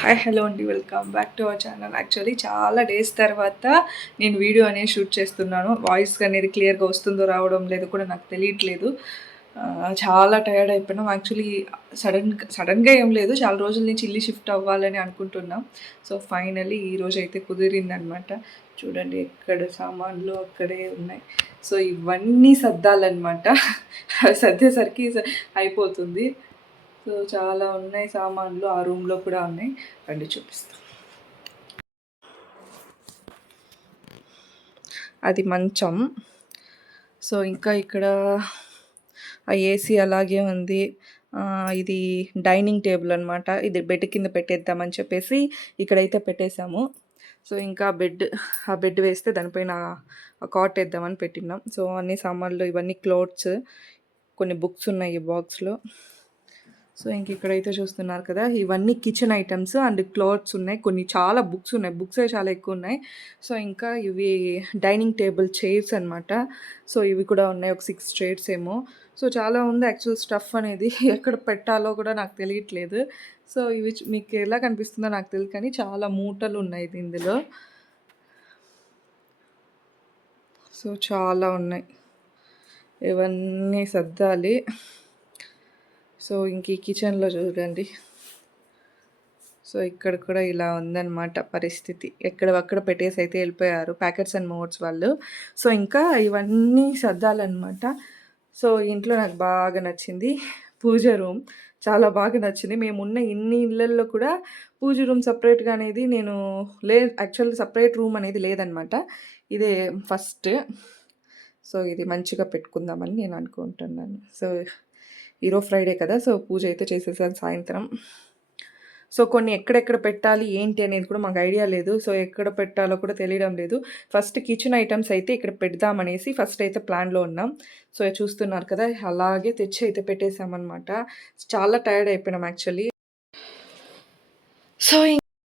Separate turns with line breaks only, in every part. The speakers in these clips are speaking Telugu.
హాయ్ హలో అండి. Welcome back to our channel. Actually చాలా డేస్ తర్వాత నేను వీడియో అనేది షూట్ చేస్తున్నాను. వాయిస్ అనేది క్లియర్గా వస్తుందో రావడం లేదో కూడా నాకు తెలియట్లేదు. చాలా టైర్డ్ అయిపోయినాం. యాక్చువల్లీ సడన్ సడన్గా ఏం లేదు. చాలా రోజుల నుంచి ఇల్లు షిఫ్ట్ అవ్వాలని అనుకుంటున్నాం. సో ఫైనలీ ఈ రోజు అయితే కుదిరిందనమాట. చూడండి ఎక్కడ సామాన్లు అక్కడే ఉన్నాయి. సో ఇవన్నీ సర్దాలన్నమాట సర్దేసరికి అయిపోతుంది. నాకు చాలా ఉన్నాయి సామాన్లు ఆ రూమ్లో కూడా ఉన్నాయి. రండి చూపిస్తాం. అది మంచం. సో ఇంకా ఇక్కడ ఆ ఏసీ అలాగే ఉంది. ఇది డైనింగ్ టేబుల్ అనమాట ఇది బెడ్ కింద పెట్టేద్దామని చెప్పేసి ఇక్కడైతే పెట్టేశాము. సో ఇంకా బెడ్ ఆ బెడ్ వేస్తే దానిపైన కాట్ వేద్దామని పెట్టినాం సో అన్ని సామాన్లు ఇవన్నీ క్లోత్స్ కొన్ని బుక్స్ ఉన్నాయి ఈ బాక్స్లో. సో ఇంక ఇక్కడైతే చూస్తున్నారు కదా ఇవన్నీ కిచెన్ ఐటమ్స్ అండ్ క్లాత్స్ ఉన్నాయి. కొన్ని చాలా బుక్స్ ఉన్నాయి. బుక్సే చాలా ఎక్కువ ఉన్నాయి. సో ఇంకా ఇవి డైనింగ్ టేబుల్ చైర్స్ అనమాట సో ఇవి కూడా ఉన్నాయి. ఒక సిక్స్ చైర్స్ ఏమో. సో చాలా ఉంది యాక్చువల్ స్టఫ్ అనేది. ఎక్కడ పెట్టాలో కూడా నాకు తెలియట్లేదు. సో ఇవి మీకు ఎలా కనిపిస్తుందో నాకు తెలియదు కానీ చాలా మూటలు ఉన్నాయి ఇది ఇందులో. సో చాలా ఉన్నాయి. ఇవన్నీ సర్దాలి. సో ఇంక ఈ కిచెన్లో చూడండి. సో ఇక్కడ కూడా ఇలా ఉందన్నమాట పరిస్థితి. ఎక్కడ అక్కడ పెట్టేసి అయితే వెళ్ళిపోయారు ప్యాకెట్స్ అండ్ మోడ్స్ వాళ్ళు. సో ఇంకా ఇవన్నీ సర్దాలన్నమాట. సో ఇంట్లో నాకు బాగా నచ్చింది పూజ రూమ్. చాలా బాగా నచ్చింది. మేము ఉన్న ఇన్ని ఇళ్ళల్లో కూడా పూజ రూమ్ సపరేట్గా అనేది నేను లే యాక్చువల్ సపరేట్ రూమ్ అనేది లేదనమాట ఇదే ఫస్ట్. సో ఇది మంచిగా పెట్టుకుందామని నేను అనుకుంటున్నాను. సో ఈరోజు ఫ్రైడే కదా సో పూజ అయితే చేసేసాను సాయంత్రం. సో కొన్ని ఎక్కడెక్కడ పెట్టాలి ఏంటి అనేది కూడా మాకు ఐడియా లేదు. సో ఎక్కడ పెట్టాలో కూడా తెలియడం లేదు. ఫస్ట్ కిచెన్ ఐటమ్స్ అయితే ఇక్కడ పెడదామనేసి ఫస్ట్ అయితే ప్లాన్లో ఉన్నాం. సో చూస్తున్నారు కదా అలాగే తెచ్చి అయితే పెట్టేసామన్నమాట చాలా టైర్డ్ అయిపోయినాం యాక్చువల్లీ సో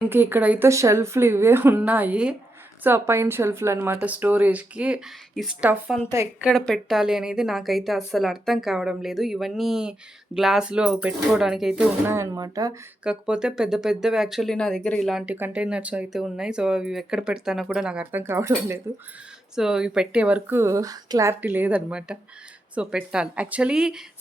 ఇంక ఇక్కడైతే షెల్ఫ్లు ఇవే ఉన్నాయి. సో ఆ పైన షెల్ఫ్లు అనమాట స్టోరేజ్కి ఈ స్టఫ్ అంతా ఎక్కడ పెట్టాలి అనేది నాకైతే అస్సలు అర్థం కావడం లేదు. ఇవన్నీ గ్లాస్లో పెట్టుకోవడానికి అయితే ఉన్నాయన్నమాట. కాకపోతే పెద్ద పెద్దవి యాక్చువల్లీ నా దగ్గర ఇలాంటి కంటైనర్స్ అయితే ఉన్నాయి. సో అవి ఎక్కడ పెడతానో కూడా నాకు అర్థం కావడం లేదు. సో ఇవి పెట్టే వరకు క్లారిటీ లేదనమాట సో పెట్టాలి. యాక్చువల్లీ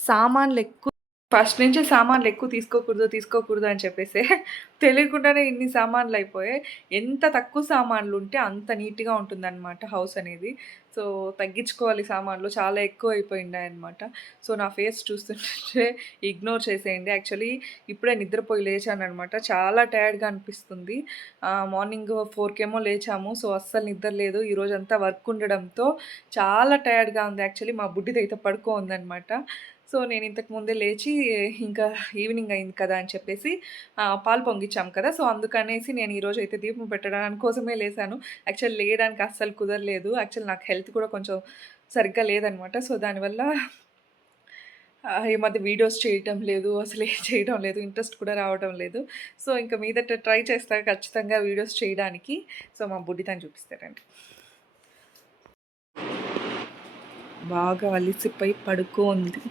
సామాన్లు ఎక్కువ ఫస్ట్ నుంచి సామాన్లు ఎక్కువ తీసుకోకూడదు తీసుకోకూడదు అని చెప్పేసి తెలియకుండానే ఇన్ని సామాన్లు అయిపోయాయి. ఎంత తక్కువ సామాన్లు ఉంటే అంత నీట్గా ఉంటుందన్నమాట హౌస్ అనేది. సో తగ్గించుకోవాలి సామాన్లు. చాలా ఎక్కువ అయిపోయిండాయి అనమాట సో నా ఫేస్ చూస్తుంటే ఇగ్నోర్ చేసేయండి. యాక్చువల్లీ ఇప్పుడే నిద్రపోయి లేచాను అనమాట చాలా టైర్డ్గా అనిపిస్తుంది. మార్నింగ్ ఫోర్కేమో లేచాము. సో అస్సలు నిద్ర లేదు. ఈరోజు అంతా వర్క్ ఉండడంతో చాలా టైర్డ్గా ఉంది. యాక్చువల్లీ మా బుడ్డిది అయితే పడుకో ఉందన్నమాట సో నేను ఇంతకు ముందే లేచి ఇంకా ఈవినింగ్ అయింది కదా అని చెప్పేసి పాలు పొంగిచ్చాం కదా. సో అందుకనేసి నేను ఈరోజు అయితే దీపం పెట్టడానికి కోసమే లేసాను. యాక్చువల్ లేయడానికి అస్సలు కుదరలేదు. యాక్చువల్ నాకు హెల్త్ కూడా కొంచెం సరిగ్గా లేదనమాట. సో దానివల్ల ఈ మధ్య వీడియోస్ చేయటం లేదు. అసలు ఏం చేయడం లేదు. ఇంట్రెస్ట్ కూడా రావడం లేదు. సో ఇంకా మీదట ట్రై చేస్తా ఖచ్చితంగా వీడియోస్ చేయడానికి. సో మా బుడ్డి తను చూపిస్తారండి బాగా అలిసిపోయి పడుకోంది.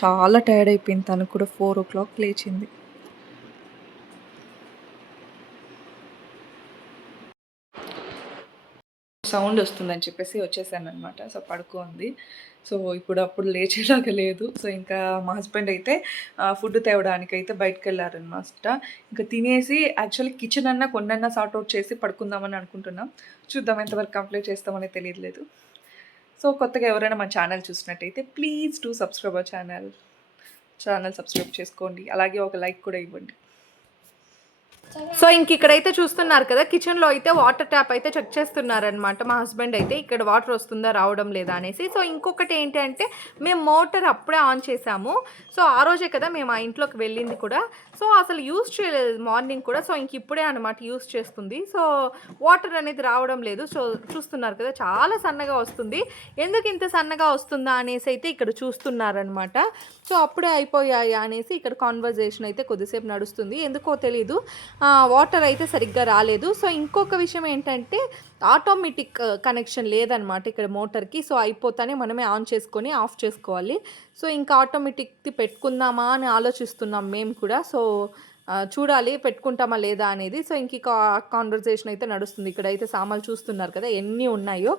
చాలా టైర్డ్ అయిపోయింది. తను కూడా ఫోర్ ఓ క్లాక్ లేచింది. సౌండ్ వస్తుందని చెప్పేసి వచ్చేసాను అనమాట సో పడుకోంది. సో ఇప్పుడు అప్పుడు లేచేలాగా లేదు. సో ఇంకా మా హస్బెండ్ అయితే ఫుడ్ తేవడానికి అయితే బయటకు వెళ్ళారనమాట ఇంకా తినేసి యాక్చువల్లీ కిచెన్ అన్నా కొన్నన్నా సార్ట్ అవుట్ చేసి పడుకుందామని అనుకుంటున్నాం. చూద్దాం ఎంతవరకు కంప్లీట్ చేస్తామని తెలియట్లేదు. సో కొత్తగా ఎవరైనా మా ఛానల్ చూసినట్టయితే please to subscribe our channel. Channel subscribe చేసుకోండి. అలాగే ఒక లైక్ కూడా ఇవ్వండి.
సో ఇంక ఇక్కడైతే చూస్తున్నారు కదా కిచెన్లో అయితే వాటర్ ట్యాప్ అయితే చెక్ చేస్తున్నారనమాట మా హస్బెండ్ అయితే ఇక్కడ వాటర్ వస్తుందా రావడం లేదా అనేసి. సో ఇంకొకటి ఏంటంటే మేము మోటార్ అప్పుడే ఆన్ చేసాము. సో ఆ రోజే కదా మేము ఆ ఇంట్లోకి వెళ్ళింది కూడా. సో అసలు యూస్ చేయలేదు మార్నింగ్ కూడా. సో ఇంక ఇప్పుడే అనమాట యూస్ చేస్తుంది. సో వాటర్ అనేది రావడం లేదు. సో చూస్తున్నారు కదా చాలా సన్నగా వస్తుంది. ఎందుకు ఇంత సన్నగా వస్తుందా అనేసి అయితే ఇక్కడ చూస్తున్నారనమాట సో అప్పుడే అయిపోయాయి అనేసి ఇక్కడ కాన్వర్జేషన్ అయితే కొద్దిసేపు నడుస్తుంది. ఎందుకో తెలీదు. వాటర్ అయితే సరిగ్గా రాలేదు. సో ఇంకొక విషయం ఏంటంటే ఆటోమేటిక్ కనెక్షన్ లేదనమాట ఇక్కడ మోటార్కి సో అయిపోతానే మనమే ఆన్ చేసుకొని ఆఫ్ చేసుకోవాలి. సో ఇంకా ఆటోమేటిక్ది పెట్టుకుందామా అని ఆలోచిస్తున్నాం మేము కూడా. సో చూడాలి పెట్టుకుంటామా లేదా అనేది. సో ఇంక కాన్వర్జేషన్ అయితే నడుస్తుంది. ఇక్కడైతే సామాన్లు చూస్తున్నారు కదా ఎన్ని ఉన్నాయో.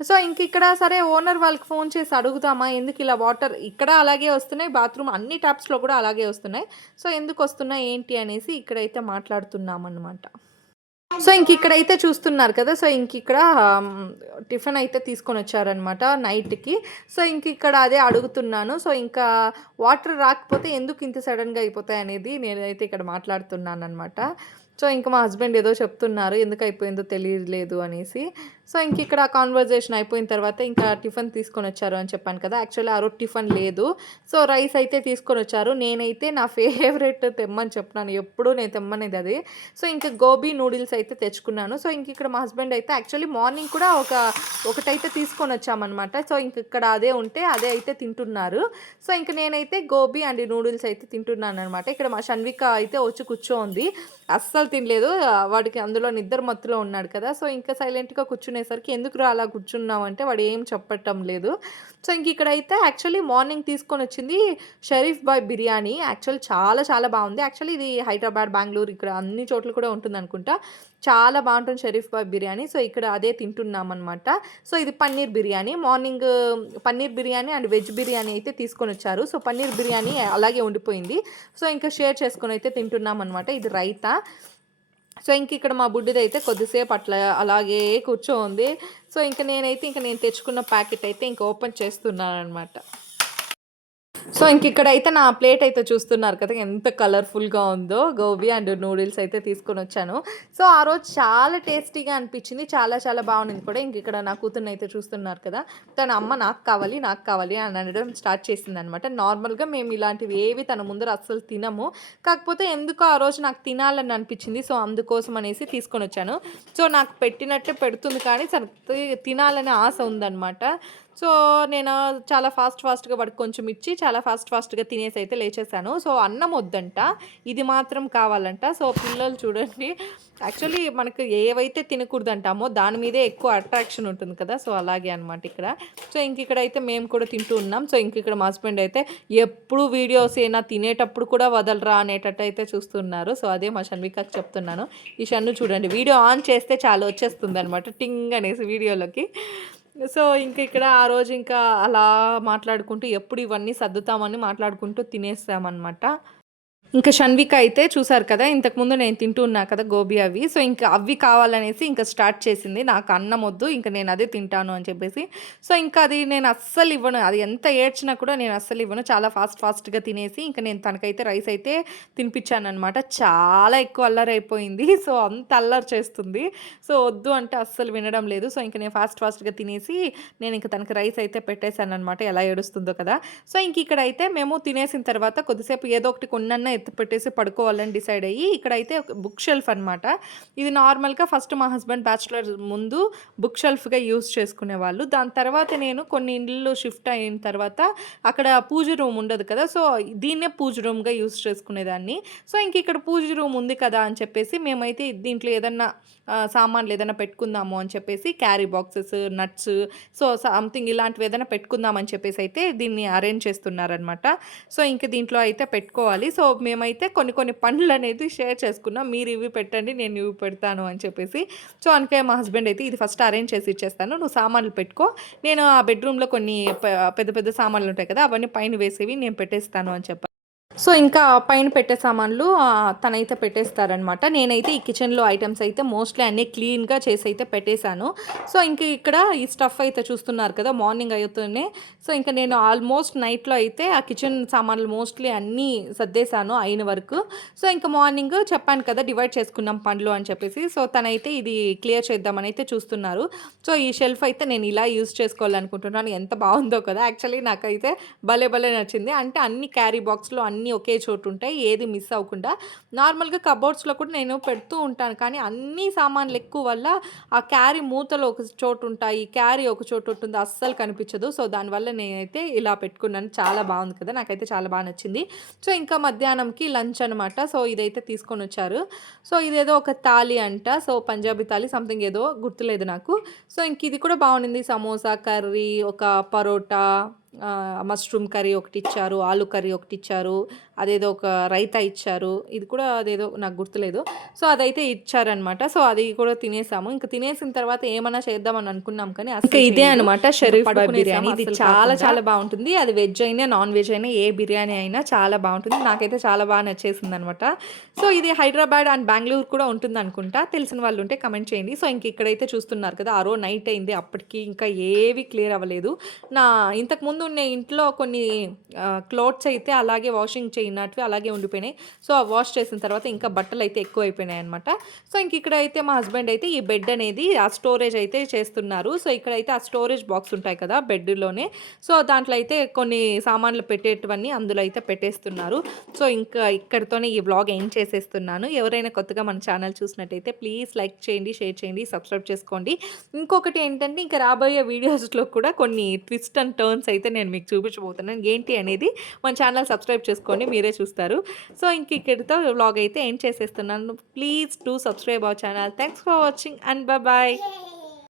సో ఇంక ఇక్కడ సరే ఓనర్ వాళ్ళకి ఫోన్ చేసి అడుగుతామా ఎందుకు ఇలా వాటర్ ఇక్కడ అలాగే వస్తున్నాయి బాత్రూమ్ అన్ని ట్యాప్స్లో కూడా అలాగే వస్తున్నాయి. సో ఎందుకు వస్తున్నాయి ఏంటి అనేసి ఇక్కడైతే మాట్లాడుతున్నామన్నమాట. సో ఇంక ఇక్కడైతే చూస్తున్నారు కదా సో ఇంక ఇక్కడ టిఫిన్ అయితే తీసుకొని వచ్చారనమాట నైట్కి. సో ఇంక ఇక్కడ అదే అడుగుతున్నాను. సో ఇంకా వాటర్ రాకపోతే ఎందుకు ఇంత సడన్గా అయిపోతాయి అనేది నేనైతే ఇక్కడ మాట్లాడుతున్నాను అనమాట సో ఇంకా మా హస్బెండ్ ఏదో చెప్తున్నారు ఎందుకు అయిపోయిందో తెలియలేదు అనేసి. సో ఇంక ఇక్కడ కాన్వర్జేషన్ అయిపోయిన తర్వాత ఇంకా టిఫిన్ తీసుకొని వచ్చారు అని చెప్పాను కదా. యాక్చువల్లీ ఆ రోజు టిఫిన్ లేదు. సో రైస్ అయితే తీసుకొని వచ్చారు. నేనైతే నా ఫేవరెట్ తెమ్మని చెప్పినాను. ఎప్పుడూ నేను తెమ్మనేది అది. సో ఇంకా గోబీ నూడిల్స్ అయితే తెచ్చుకున్నాను. సో ఇంక ఇక్కడ మా హస్బెండ్ అయితే యాక్చువల్లీ మార్నింగ్ కూడా ఒక ఒకటైతే తీసుకొని వచ్చామన్నమాట. సో ఇంక ఇక్కడ అదే ఉంటే అదే అయితే తింటున్నారు. సో ఇంక నేనైతే గోబీ అండ్ నూడిల్స్ అయితే తింటున్నాను అనమాట ఇక్కడ మా షన్విక అయితే వచ్చి కూర్చోంది. అస్సలు తినలేదు. వాడికి అందులో నిద్ర మత్తులో ఉన్నాడు కదా. సో ఇంకా సైలెంట్గా కూర్చునేసరికి ఎందుకురా అలా కూర్చున్నావు అంటే వాడు ఏం చెప్పటం లేదు. సో ఇంక ఇక్కడైతే యాక్చువల్లీ మార్నింగ్ తీసుకొని వచ్చింది షరీఫ్ బాయ్ బిర్యానీ. యాక్చువల్ చాలా చాలా బాగుంది. యాక్చువల్లీ ఇది హైదరాబాద్ బెంగళూరు ఇక్కడ అన్ని చోట్ల కూడా ఉంటుంది అనుకుంటా చాలా బాగుంటుంది షరీఫ్ బాయ్ బిర్యానీ. సో ఇక్కడ అదే తింటున్నాం అనమాట సో ఇది paneer biryani. Morning paneer biryani and veg biryani అయితే తీసుకొని వచ్చారు. సో పన్నీర్ బిర్యానీ అలాగే ఉండిపోయింది. సో ఇంకా షేర్ చేసుకొని అయితే తింటున్నాం అనమాట ఇది రైతా. సో ఇంక ఇక్కడ మా బుడ్డిది అయితే కొద్దిసేపు అట్లా అలాగే కూర్చోంది. సో ఇంక నేనైతే ఇంక నేను తెచ్చుకున్న ప్యాకెట్ అయితే ఇంక ఓపెన్ చేస్తున్నాను అనమాట సో ఇంక ఇక్కడైతే నా ప్లేట్ అయితే చూస్తున్నారు కదా ఎంత కలర్ఫుల్గా ఉందో. గోబీ అండ్ నూడిల్స్ అయితే తీసుకొని వచ్చాను. సో ఆ రోజు చాలా టేస్టీగా అనిపించింది చాలా చాలా బాగుంది కూడా. ఇంక ఇక్కడ నా కూతుర్ని అయితే చూస్తున్నారు కదా తన అమ్మ నాకు కావాలి నాకు కావాలి అని అనడం స్టార్ట్ చేసింది అనమాట నార్మల్గా మేము ఇలాంటివి ఏవి తన ముందర అస్సలు తినము. కాకపోతే ఎందుకో ఆ రోజు నాకు తినాలని అనిపించింది సో అందుకోసం అనేసి తీసుకొని వచ్చాను. సో నాకు పెట్టినట్టే పెడుతుంది కానీ తినాలనే ఆశ ఉందన్నమాట. సో నేను చాలా ఫాస్ట్ ఫాస్ట్గా వాడికి కొంచెం ఇచ్చి చాలా ఫాస్ట్ ఫాస్ట్గా తినేసి అయితే లేచేసాను సో అన్నం వద్దంట. ఇది మాత్రం కావాలంట. సో పిల్లలు చూడండి. యాక్చువల్లీ మనకు ఏవైతే తినకూడదు అంటామో దాని మీదే ఎక్కువ అట్రాక్షన్ ఉంటుంది కదా. సో అలాగే అనమాట ఇక్కడ. సో ఇంక ఇక్కడ అయితే మేము కూడా తింటూ ఉన్నాం. సో ఇంక ఇక్కడ మా హస్బెండ్ అయితే ఎప్పుడు వీడియోస్ అయినా తినేటప్పుడు కూడా వదలరా అనేటట్టు అయితే చూస్తున్నారు. సో అదే మా షన్వికకి చెప్తున్నాను. ఈ షన్ను చూడండి. వీడియో ఆన్ చేస్తే చాలా వచ్చేస్తుంది అనమాట టింగ్ అనేసి వీడియోలోకి. సో ఇంక ఇక్కడ ఆ రోజు ఇంకా అలా మాట్లాడుకుంటూ ఎప్పుడు ఇవన్నీ సర్దుతామని మాట్లాడుకుంటూ తినేస్తామన్నమాట ఇంకా షన్విక అయితే చూసారు కదా ఇంతకుముందు నేను తింటూ ఉన్నా కదా గోబీ అవి. సో ఇంకా అవి కావాలనేసి ఇంకా స్టార్ట్ చేసింది. నాకు అన్నం వద్దు ఇంకా నేను అదే తింటాను అని చెప్పేసి. సో ఇంకా అది నేను అస్సలు ఇవ్వను. అది ఎంత ఏడ్చినా కూడా నేను అస్సలు ఇవ్వను. చాలా ఫాస్ట్ ఫాస్ట్గా తినేసి ఇంకా నేను తనకైతే రైస్ అయితే తినిపించాను అనమాట చాలా ఎక్కువ అల్లరి అయిపోయింది. సో అంత అల్లరి చేస్తుంది. సో వద్దు అంటే అస్సలు వినడం లేదు. సో ఇంకా నేను ఫాస్ట్ ఫాస్ట్గా తినేసి నేను ఇంకా తనకి రైస్ అయితే పెట్టేశాను అనమాట ఎలా ఏడుస్తుందో కదా. సో ఇంక ఇక్కడైతే మేము తినేసిన తర్వాత కొద్దిసేపు ఏదో ఒకటి కొన్నన్నా ఎత్తి పెట్టేసి పడుకోవాలని డిసైడ్ అయ్యి ఇక్కడైతే బుక్ షెల్ఫ్ అనమాట ఇది నార్మల్గా ఫస్ట్ మా హస్బెండ్ బ్యాచులర్ ముందు బుక్ షెల్ఫ్గా యూస్ చేసుకునేవాళ్ళు దాని తర్వాత నేను కొన్ని ఇండ్లు షిఫ్ట్ అయిన తర్వాత అక్కడ పూజ రూమ్ ఉండదు కదా సో దీన్నే పూజ రూమ్గా యూస్ చేసుకునేదాన్ని. సో ఇంక ఇక్కడ పూజ రూమ్ ఉంది కదా అని చెప్పేసి మేమైతే దీంట్లో ఏదన్నా సామాన్లు ఏదైనా పెట్టుకుందాము అని చెప్పేసి carry boxes nuts so something ఇలాంటివి ఏదైనా పెట్టుకుందామని చెప్పేసి అయితే దీన్ని అరేంజ్ చేస్తున్నారనమాట సో ఇంక దీంట్లో అయితే పెట్టుకోవాలి. సో మేమైతే కొన్ని కొన్ని పనులు అనేది షేర్ చేసుకున్నాం. మీరు ఇవి పెట్టండి నేను ఇవి పెడతాను అని చెప్పేసి. సో అందుకే మా హస్బెండ్ అయితే ఇది ఫస్ట్ అరేంజ్ చేసి ఇచ్చేస్తాను. నువ్వు సామాన్లు పెట్టుకో. నేను ఆ బెడ్రూమ్లో కొన్ని పెద్ద పెద్ద సామాన్లు ఉంటాయి కదా అవన్నీ పైన వేసేవి నేను పెట్టేస్తాను అని చెప్పాను సో ఇంకా పైన పెట్టే సామాన్లు తనైతే పెట్టేస్తారనమాట నేనైతే ఈ కిచెన్లో ఐటమ్స్ అయితే మోస్ట్లీ అన్నీ క్లీన్గా చేసి అయితే పెట్టేశాను. సో ఇంక ఇక్కడ ఈ స్టఫ్ అయితే చూస్తున్నారు కదా మార్నింగ్ అవుతూనే సో ఇంకా నేను ఆల్మోస్ట్ నైట్లో అయితే ఆ కిచెన్ సామాన్లు మోస్ట్లీ అన్నీ సర్దేశాను అయిన వరకు. సో ఇంకా మార్నింగ్ చెప్పాను కదా డివైడ్ చేసుకున్నాం పండ్లు అని చెప్పేసి. సో తనైతే ఇది క్లియర్ చేద్దామని అయితే చూస్తున్నారు. సో ఈ షెల్ఫ్ అయితే నేను ఇలా యూజ్ చేసుకోవాలనుకుంటున్నాను. ఎంత బాగుందో కదా. యాక్చువల్లీ నాకైతే భలే భలే నచ్చింది. అంటే అన్ని క్యారీ బాక్స్లో అన్ని ఒకే చోటు ఉంటాయి ఏది మిస్ అవ్వకుండా. నార్మల్గా కబోర్డ్స్లో కూడా నేను పెడుతూ ఉంటాను కానీ అన్ని సామాన్లు ఎక్కువ వల్ల ఆ క్యారీ మూతలు ఒక చోటు ఉంటాయి క్యారీ ఒక చోటు ఉంటుంది అస్సలు కనిపించదు. సో దానివల్ల నేనైతే ఇలా పెట్టుకున్నాను. చాలా బాగుంది కదా నాకైతే చాలా బాగా నచ్చింది. సో ఇంకా మధ్యాహ్నంకి లంచ్ అనమాట సో ఇదైతే తీసుకొని వచ్చారు. సో ఇదేదో ఒక తాలి అంట. సో పంజాబీ తాలి సంథింగ్ ఏదో గుర్తులేదు నాకు. సో ఇంక ఇది కూడా బాగుంది సమోసా కర్రీ ఒక పరోటా మష్రూమ్ కర్రీ ఒకటి ఇచ్చారు ఆలు కర్రీ ఒకటి ఇచ్చారు అదేదో ఒక రైతా ఇచ్చారు. ఇది కూడా అదేదో నాకు గుర్తులేదు. సో అదైతే ఇచ్చారనమాట సో అది కూడా తినేసాము. ఇంకా తినేసిన తర్వాత ఏమన్నా చేద్దామని అనుకున్నాం కానీ అసలు ఇదే అనమాట షరీఫ్ బిర్యానీ. ఇది చాలా చాలా బాగుంటుంది. అది వెజ్ అయినా నాన్ వెజ్ అయినా ఏ బిర్యానీ అయినా చాలా బాగుంటుంది. నాకైతే చాలా బాగా నచ్చేసింది అనమాట సో ఇది హైదరాబాద్ అండ్ బెంగళూరు కూడా ఉంటుంది అనుకుంటా తెలిసిన వాళ్ళు ఉంటే కమెంట్ చేయండి. సో ఇంక ఇక్కడైతే చూస్తున్నారు కదా ఆ రోజు నైట్ అయింది అప్పటికి. ఇంకా ఏవి క్లియర్ అవ్వలేదు. నా ఇంతకు ముందు ఉన్న ఇంట్లో కొన్ని క్లోత్స్ అయితే అలాగే వాషింగ్ చేయనట్వి అలాగే ఉండిపోయినాయి. సో ఆ వాష్ చేసిన తర్వాత ఇంకా బట్టలు అయితే ఎక్కువ అయిపోయినాయి అనమాట సో ఇంక ఇక్కడ అయితే మా హస్బెండ్ అయితే ఈ బెడ్ అనేది ఆ స్టోరేజ్ అయితే చేస్తున్నారు. సో ఇక్కడైతే ఆ స్టోరేజ్ బాక్స్ ఉంటాయి కదా బెడ్లోనే. సో దాంట్లో అయితే కొన్ని సామాన్లు పెట్టేటివన్నీ అందులో అయితే పెట్టేస్తున్నారు. సో ఇంకా ఇక్కడితోనే ఈ వ్లాగ్ ఏం చేసేస్తున్నాను. ఎవరైనా కొత్తగా మన ఛానల్ చూసినట్టయితే ప్లీజ్ లైక్ చేయండి షేర్ చేయండి సబ్స్క్రైబ్ చేసుకోండి. ఇంకొకటి ఏంటంటే ఇంకా రాబోయే వీడియోస్లో కూడా కొన్ని ట్విస్ట్ అండ్ టర్న్స్ అయితే నేను మీకు చూపించబోతున్నాను. ఏంటి అనేది మన ఛానల్ సబ్స్క్రైబ్ చేసుకోండి. మీరే చూస్తారు. సో ఇంక ఇక్కడితో వ్లాగ్ అయితే ఏం చేసేస్తున్నాను. Please to subscribe our channel thanks for watching and bye